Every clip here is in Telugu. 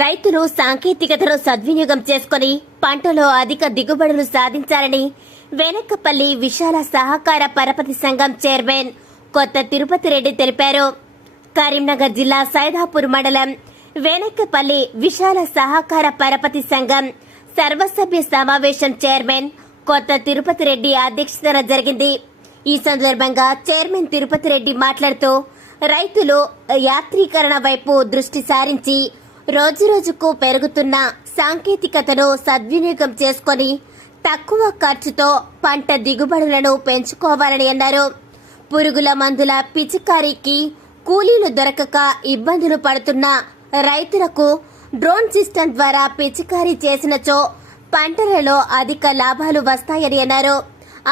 రైతులు సాంకేతికతను సద్వినియోగం చేసుకుని పంటలో అధిక దిగుబడులు సాధించాలని వెనక్కపల్లి విశాల సహకార పరపతి సంఘం చైర్మన్ కొత్త తిరుపతి రెడ్డి తెలిపారు. కరీంనగర్ జిల్లా సైదాపూర్ మండలం వెనక్కపల్లి విశాల సహకార పరపతి సంఘం సర్వసభ్య సమావేశం చైర్మన్ కొత్త తిరుపతి రెడ్డి అధ్యక్షతన జరిగింది. ఈ సందర్భంగా చైర్మన్ తిరుపతి రెడ్డి మాట్లాడుతూ రైతులు యాత్రీకరణ వైపు దృష్టి సారించి రోజురోజుకు పెరుగుతున్న సాంకేతికతను సద్వినియోగం చేసుకొని తక్కువ ఖర్చుతో పంట దిగుబడులను పెంచుకోవాలని అన్నారు. పురుగుల మందుల పిచికారీకి కూలీలు దొరకక ఇబ్బందులు పడుతున్న రైతులకు డ్రోన్ సిస్టమ్ ద్వారా పిచికారీ చేసినచో పంటలలో అధిక లాభాలు వస్తాయని అన్నారు.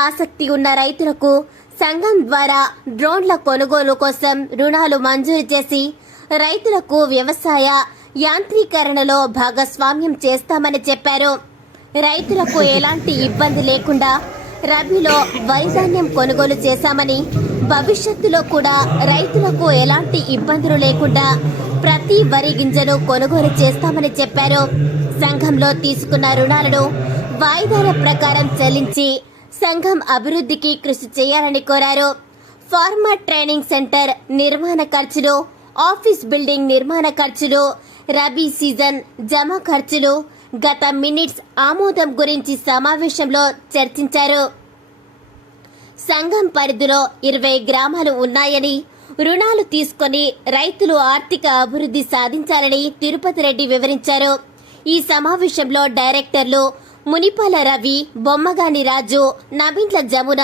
ఆసక్తి ఉన్న రైతులకు సంఘం ద్వారా డ్రోన్ల కొనుగోలు కోసం రుణాలు మంజూరు చేసి రైతులకు వ్యవసాయ యాంత్రీకరణలో భాగస్వామ్యం చేస్తామని చెప్పారు. రైతులకు ఎలాంటి ఇబ్బంది లేకుండా రబీలో వరి ధాన్యం కొనుగోలు చేశామని భవిష్యత్తులో కూడా రైతులకు ఎలాంటి ఇబ్బందులు లేకుండా ప్రతి వరి గింజను కొనుగోలు చేస్తామని చెప్పారు. సంఘంలో తీసుకున్న రుణాలను వాయిదాల ప్రకారం చెల్లించి సంఘం అభివృద్ధికి కృషి చేయాలని కోరారు. ఫార్మర్ ట్రైనింగ్ సెంటర్ నిర్మాణ ఖర్చులు ఆఫీస్ బిల్డింగ్ నిర్మాణ ఖర్చులు రబీ సీజన్ జమ ఖర్చులు గత మినిట్స్ ఆమోదం గురించి సమావేశంలో చర్చించారు. సంఘం పరిధిలో ఇరవై గ్రామాలు ఉన్నాయని రుణాలు తీసుకొని రైతులు ఆర్థిక అభివృద్ధి సాధించాలని తిరుపతి రెడ్డి వివరించారు. ఈ సమావేశంలో డైరెక్టర్లు మునిపాల రవి బొమ్మగాని రాజు నవీన్ల జమున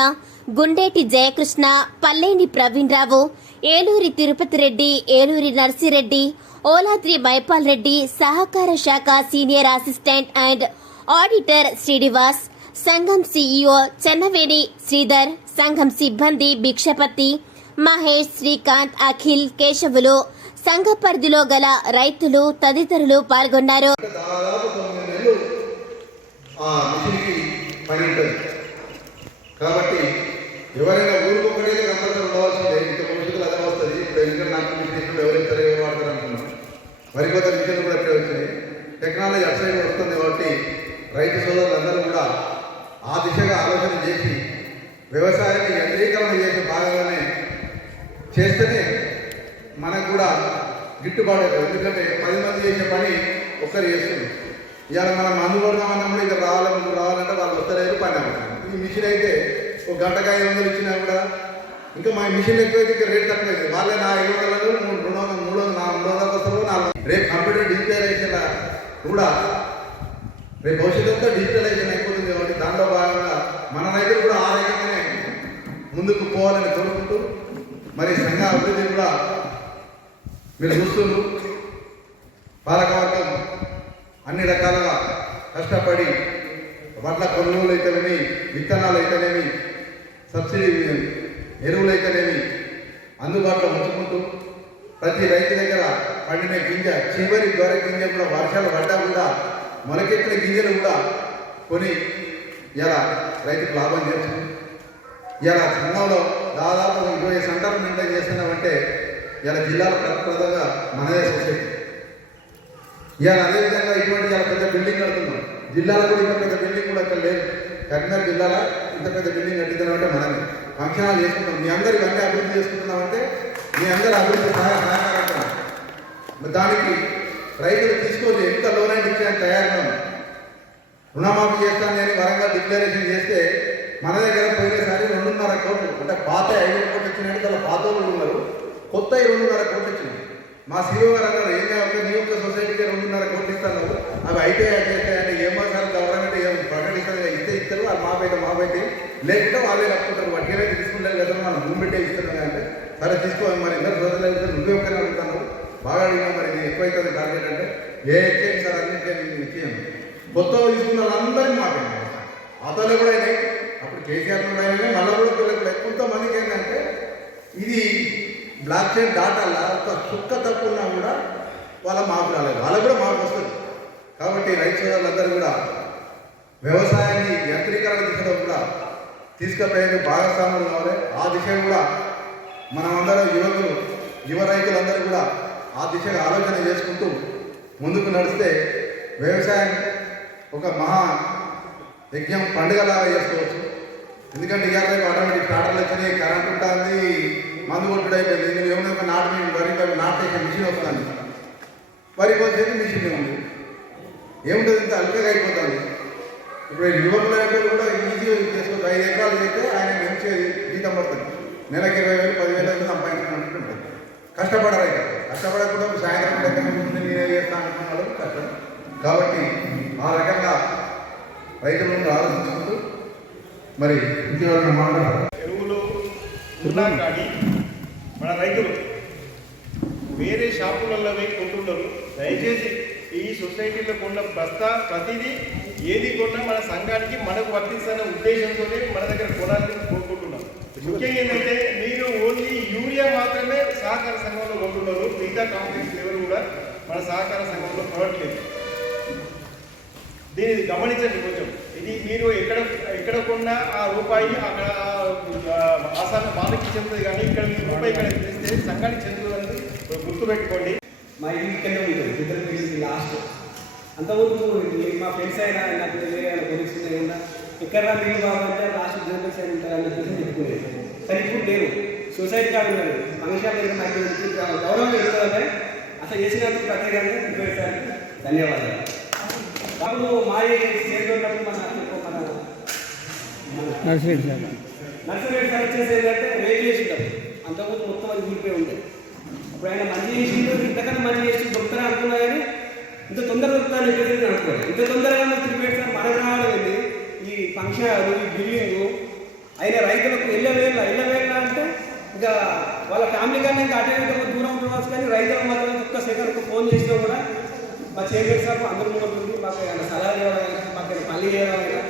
గుండేటి జయకృష్ణ పల్లేని ప్రవీణ్ రావు ఏలూరి తిరుపతి రెడ్డి ఏలూరి నర్సిరెడ్డి ఓలాద్రి మైపాల్ రెడ్డి సహకార శాఖ senior assistant and auditor Srinivas సంఘం సీఈఓ చెన్నవేణి శ్రీధర్ సంఘం సిబ్బంది భిక్షపతి మహేష్ శ్రీకాంత్ అఖిల్ కేశవులు సంఘ పరిధిలో గల రైతులు తదితరులు పాల్గొన్నారు. కాబట్టి ఎవరైనా ఎందుకంటే నాకు మిషన్ ఎవరైతే ఏం వాడతారు అనుకున్నాం మరి మిషన్లు కూడా అట్లే వచ్చినాయి. టెక్నాలజీ అసలు వస్తుంది కాబట్టి రైతు సోదరులందరూ కూడా ఆ దిశగా ఆలోచన చేసి వ్యవసాయాన్ని యంత్రీకరణ చేసే భాగంగానే చేస్తేనే మనకు కూడా గిట్టుబాటు ఎందుకంటే పది మంది చేసే పని ఒక్కరు చేస్తుంది ఇవాళ మనం మందు కొడదామన్నా ఇక్కడ రావాలి ముందు రావాలంటే వాళ్ళు వస్తలేరు పని అవ్వట్లేదు. ఈ మిషన్ అయితే ఒక గంటకు ఐదు వందలు ఇచ్చినా కూడా ఇంకా మా మిషన్ ఎక్కువైతే ఇంకా రేట్ తక్కువ వాళ్ళే నా ఐదు వందలు మూడు రెండు వందలు మూడు వందలు నాలుగు వందల వస్తారు నాలుగు రేపు కంప్యూటర్ డిజిటలైజేషన్ కూడా రేపు భవిష్యత్తు అంతా డిజిటలైజేషన్ అయిపోతుంది కాబట్టి దాంట్లో భాగంగా మన రైతులు కూడా ఆ ముందుకు పోవాలని కోరుకుంటూ మరి సంఘ అభివృద్ధి కూడా మీరు చూస్తున్నారు. పాలకవర్గం అన్ని రకాలుగా కష్టపడి వడ్ల కొనుగోలు అయితేనేమి విత్తనాలు అయితేనేమి సబ్సిడీ ఎరువులు అందుబాటులో ఉంచుకుంటూ ప్రతి రైతు దగ్గర పండిన గింజ చివరి దొర గింజ కూడా వర్షాలు పడ్డా కూడా మొలకెత్తిన గింజలు కూడా కొని ఇలా రైతుకు లాభం చేస్తుంది. ఇలా సంఘంలో దాదాపు ఇరవై సంఘాలు మెయింటైన్ చేస్తున్నామంటే ఇలా జిల్లాలో ప్రప్రదంగా మనదే సొసైటీ. ఇలా అదేవిధంగా ఇటువంటి ఇలా పెద్ద బిల్డింగ్ కడుతున్నాం. జిల్లాలో కూడా ఇంత పెద్ద బిల్డింగ్ కూడా అక్కడ లేదు. కరీంనగర్ జిల్లాలో ఇంత పెద్ద బిల్డింగ్ కట్టించామంటే మనమే. ఫంక్షనాలు చేసుకుంటాం మీ అందరికి అన్నీ అభివృద్ధి చేసుకుంటున్నామంటే మీ అందరూ అభివృద్ధి సహాయ సహకారం దానికి రైతులు తీసుకొని ఎంత లోన్ అయినా ఇచ్చేయడానికి తయారున్నాం. రుణమాఫీ చేస్తాను నేను వరంగల్ డిక్లరేషన్ చేస్తే మన దగ్గర పోయినసారి రెండున్నర కోట్లు అంటే పాత ఐదు కోట్లు ఇచ్చినట్టు అలా పాత వాళ్ళు ఉన్నారు. కొత్త రెండున్నర కోట్లు ఇచ్చినాయి. మా సీఓ గారు అన్నారు ఏం కావాలి? నీ యొక్క సొసైటీకి రెండున్నర కోట్లు ఇస్తాను అవి అయితే అంటే ఏమో సార్ గవర్నమెంట్ ఏమో ప్రకటిస్తారు ఇస్తే ఇస్తారు అది మా బయట మా బయట లేకుంటే వాళ్ళే కట్టుకుంటారు. వడ్డీనే తీసుకుంటారు కదా మనం రూమ్ పెట్టే ఇస్తున్నాం అంటే సరే తీసుకో మరి ఇద్దరు రోజులు అయితే నువ్వే ఒక్కనే అడుగుతాను బాగా అడిగినా మరి ఇది ఎక్కువైతుంది టార్గెట్ అంటే ఏ ఎక్కేది సార్ అన్నింటికే నేను ఇచ్చేయను. కొత్త తీసుకున్న వాళ్ళందరికీ మాట్లాడారు అతలు కూడా అయినాయి. అప్పుడు కేసీఆర్ కూడా అయినాయి. మళ్ళీ కూడా పిల్లలు కొంతమందికి ఏంటంటే ఇది బ్లాక్ చైన్ డాటాల ఒక చుక్క తప్పు ఉన్నా కూడా వాళ్ళ మాకు రాలేదు. వాళ్ళకు కూడా మాకు వస్తుంది. కాబట్టి రైతు సోదరులందరూ కూడా వ్యవసాయాన్ని యంత్రీకరణ దిశలో కూడా తీసుకుపోయేందుకు భాగస్వాములు కావాలి ఆ దిశ కూడా మనమందరం యువకులు యువ రైతులందరూ కూడా ఆ దిశగా ఆలోచన చేసుకుంటూ ముందుకు నడిస్తే వ్యవసాయం ఒక మహా యజ్ఞం పండుగలాగా చేసుకోవచ్చు. ఎందుకంటే ఇవాళ రేపు ఆటోమేటిక్ ట్రాక్టర్లు వచ్చినాయి కరెంట్ ఉంటుంది మందు కొట్టుడు అయిపోయింది. నేను ఏమైనా ఒక నాటు వరి నాటేసే మిషన్ వస్తుంది. వరి వచ్చేది మిషన్ ఉంది. ఏముంటుంది? ఇంత అల్పగా అయిపోతుంది. ఇప్పుడు యువకులు అనేవాళ్ళు కూడా ఈజీగా చేసుకోవచ్చు ఐదు ఎకరాలు చేస్తే ఆయన మంచి జీతం పడుతుంది నెలకు ఇరవై వేలు పదివేలు అయితే సంపాదించినట్టు ఉంటుంది. కష్టపడరు అయితే. కష్టపడకుండా సాయంత్రం దగ్గర ముందు నేనే చేస్తా అనుకున్నాడు కష్టం. కాబట్టి ఆ రకంగా రైతుల నుండి ఆలోచించుకుంటూ మరి ఇంకేమైనా మాట్లాడారు ఎరువులు కానీ మన రైతులు వేరే షాపులలో పోయి కొంటున్నారు దయచేసి ఈ సొసైటీలో కొన్న ప్రస్తా ప్రతిదీ ఏది కొన్నా మన సంఘానికి మనకు వర్తిస్తున్న ఉద్దేశంతోనే మన దగ్గర కొనాలని కోరుకుంటున్నాం. ముఖ్యంగా ఏంటంటే మీరు ఓన్లీ యూరియా మాత్రమే సహకార సంఘంలో కొంటున్నారు మిగతా కాంప్లెక్స్ ఎవరు కూడా మన సహకార సంఘంలో కొనట్లేదు. దీనిని గమనించండి కొంచెం. ఇది మీరు ఎక్కడ ఎక్కడ కొన్నా ఆ రూపాయి అక్కడ ఆసాన వాళ్ళకి చెందుతుంది కానీ ఇక్కడ రూపాయి ఇక్కడ తెలిస్తే సంఘానికి చెందుతుందని గుర్తుపెట్టుకోండి. మా ఇంటి ఇక్కడే ఉంటుంది ఇద్దరు పిలిచింది లాస్ట్ అంతవరకు మా ఫ్రెండ్స్ అయినా నాకు వేరే కొలిక్స్ ఉన్నా ఎక్కడ మీరు బాగుంటే లాస్ట్ జనరల్ సైడ్ ఉంటారని చెప్పేసి చెప్పుకునేది. కానీ ఇప్పుడు నేను సొసైటీ ఉన్నాను ఫంక్షన్ గౌరవం ఎదుగుతుందంటే అసలు చేసినందుకు ప్రత్యేకంగా ఉపయోగించడానికి ధన్యవాదాలు. అప్పుడు మా స్టేట్ ఉన్నప్పుడు మన మన నర్సరీ సార్. నర్సరీ సార్ వచ్చేసి ఏంటంటే రేట్ చేసింటాం అంతకుముందు మొత్తం అది ఉండే. ఇప్పుడు ఆయన మంచి చేసిండు ఇంతకన్నా మంచి చేసి దొరుకుతాను అనుకున్నా కానీ ఇంత తొందర దొరుకుతాను ఎక్కడ అనుకోలేదు. ఇంత తొందరగా మీరు తిరిగి పెడితే మనకు రావడం ఈ ఫంక్షన్ ఈ బిల్డింగ్ అయిన రైతులకు ఎల్లవేళ్ళ ఎల్లవేళ్ళ అంటే ఇంకా వాళ్ళ ఫ్యామిలీ కానీ ఇంకా అటే ఇటు దూరం ఉండవచ్చు కానీ రైతులకు మాత్రం ఒక్క సెకండ్ ఫోన్ చేసినా కూడా మా చైర్మన్ సార్ అందరూ ఉంటుంది మాకు ఆయన సలహా ఇవ్వడం మాకు ఏమైనా పని చేయడం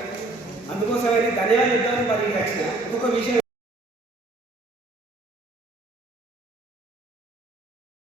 అందుకోసమని ధన్యవాదాలు చెప్తాను మరి ఇంకా